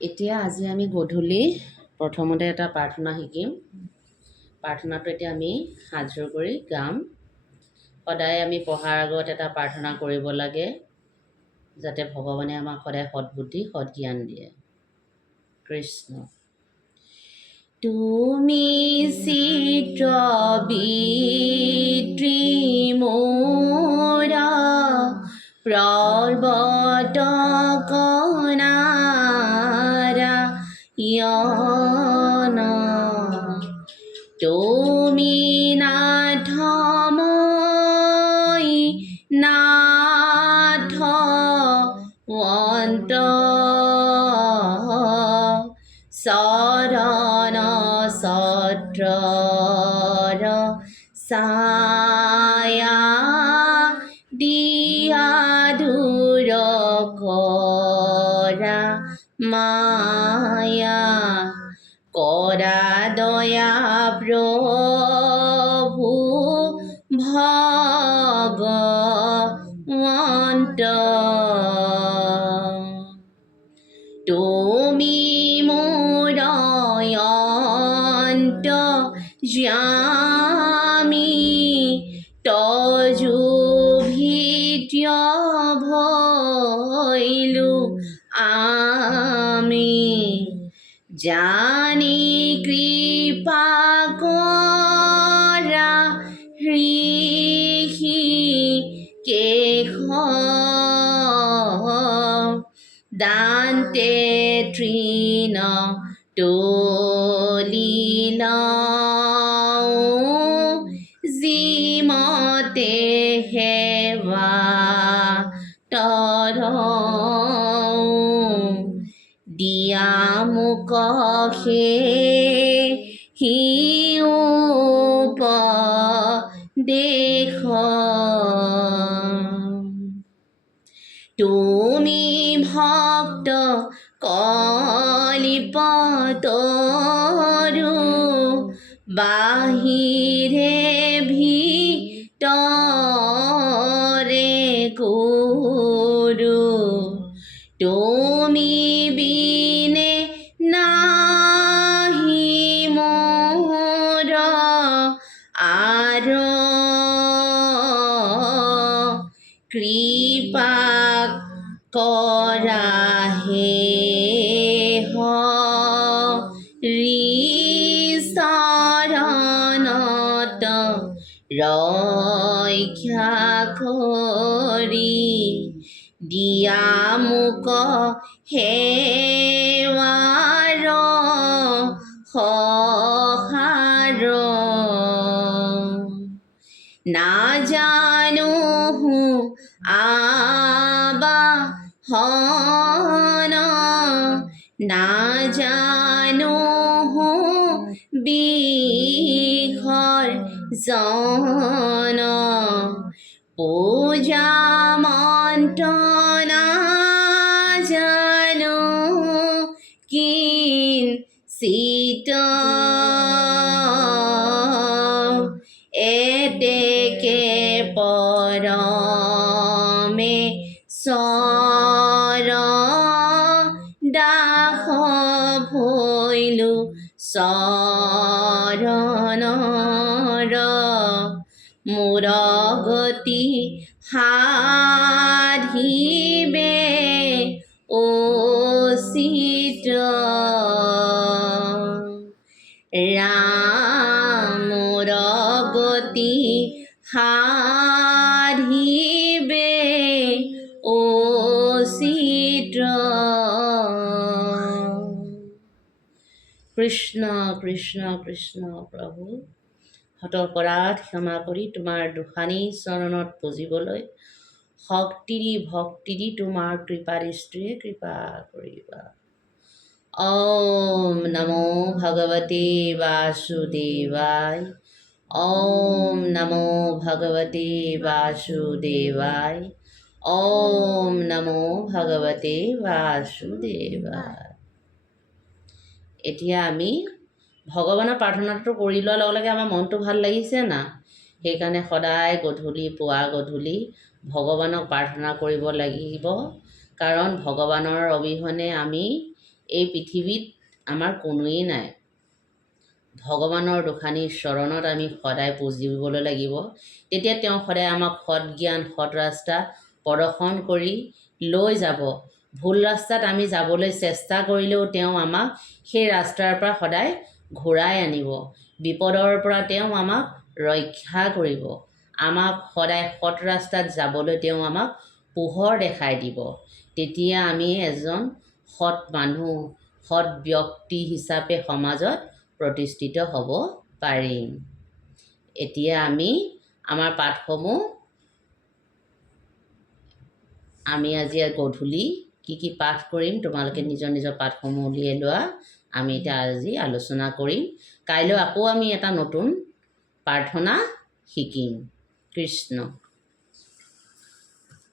এতিয়া আজি আমি গধূলি প্ৰথমতে এটা প্ৰাৰ্থনা শিকিম। প্ৰাৰ্থনাটো এতিয়া আমি সাজু কৰি গাম। সদায় আমি পঢ়াৰ আগত এটা প্ৰাৰ্থনা কৰিব লাগে, যাতে ভগৱানে আমাক সদায় সৎবুদ্ধি সৎজ্ঞান দিয়ে। কৃষ্ণ। তুমি চিত্ৰবীত্ৰী মোৰা পৰ্বত কণাৰায়ণ, তুমি নাথ মই নাথ অন্ত চৰণ ছত্ৰৰ ছায়া দিয়া দূৰ কৰা মায়া, কৰা দয়া প্ৰভু ভগৱন্ত। তুমি মোৰ অন্তৰ্যামী, তজু ভিত্য ভৈলো আমি, জানি কৃপা কৰা হৃষিকেশ, দান্তে তৃণ তলিলাও, যিমতে সেৱা তৰৌ, দিয়া মোক সেই উপদেশ। তুমি ভক্ত কল্পতৰু, বাহিৰে ভিতৰে গুৰু, তুমি বিনে নাহি মোৰ আৰু কৃপা কৰা হে হৰি চৰণত ৰক্ষা কৰি, দিয়া মোক সেৱাৰ সহাৰ। নাজানো আবাহন, নাজানো বিসৰ্জন, পূজা মন্ত্ৰ নাজানো কিঞ্চিত, এতেকে পৰমেশ্বৰ দাস ভৈলো চৰণৰ, মোৰ গতি সাধিবে উচিত। ৰাম মোৰ গতি সাধিবে উচিত। কৃষ্ণ কৃষ্ণ কৃষ্ণ। প্ৰভু, হত অপৰাধ ক্ষমা কৰি তোমাৰ দুখানী চৰণত পুজিবলৈ শক্তি দি ভক্তি দি তোমাৰ কৃপা দৃষ্টিৰে কৃপা কৰিবা। ওম নমো ভগৱতে বাসুদেৱায়, ওম নমো ভগৱতে বাসুদেৱায়, ওম নমো ভগৱতে বাসুদেৱায়। এতিয়া আমি ভগৱানৰ প্ৰাৰ্থনাটো কৰি লোৱাৰ লগে লগে আমাৰ মনটো ভাল লাগিছে না, সেইকাৰণে সদায় গধূলি পুৱা গধূলি ভগৱানক প্ৰাৰ্থনা কৰিব লাগিব। কাৰণ ভগৱানৰ অবিহনে আমি এই পৃথিৱীত আমাৰ কোনোৱেই নাই। ভগৱানৰ দুখানীৰ চৰণত আমি সদায় পুজিবলৈ লাগিব। তেতিয়া তেওঁ সদায় আমাক সৎ জ্ঞান সৎ ৰাস্তা প্ৰদৰ্শন কৰি লৈ যাব। ভুল ৰাস্তাত আমি যাবলৈ চেষ্টা কৰিলেও তেওঁ আমাক সেই ৰাস্তাৰ পৰা সদায় ঘূৰাই আনিব। বিপদৰ পৰা তেওঁ আমাক ৰক্ষা কৰিব। আমাক সদায় সৎ ৰাস্তাত যাবলৈ তেওঁ আমাক পোহৰ দেখাই দিব। তেতিয়া আমি এজন সৎ মানুহ সৎ ব্যক্তি হিচাপে সমাজত প্ৰতিষ্ঠিত হ'ব পাৰিম। এতিয়া আমি আমাৰ পাঠসমূহ আমি আজি গধূলি কি পাঠ কৰিম তোমালোকে নিজৰ নিজৰ পাঠসমূহ উলিয়াই লোৱা। আমি এতিয়া আজি আলোচনা কৰিম। কাইলৈ আকৌ আমি এটা নতুন প্ৰাৰ্থনা শিকিম। কৃষ্ণ।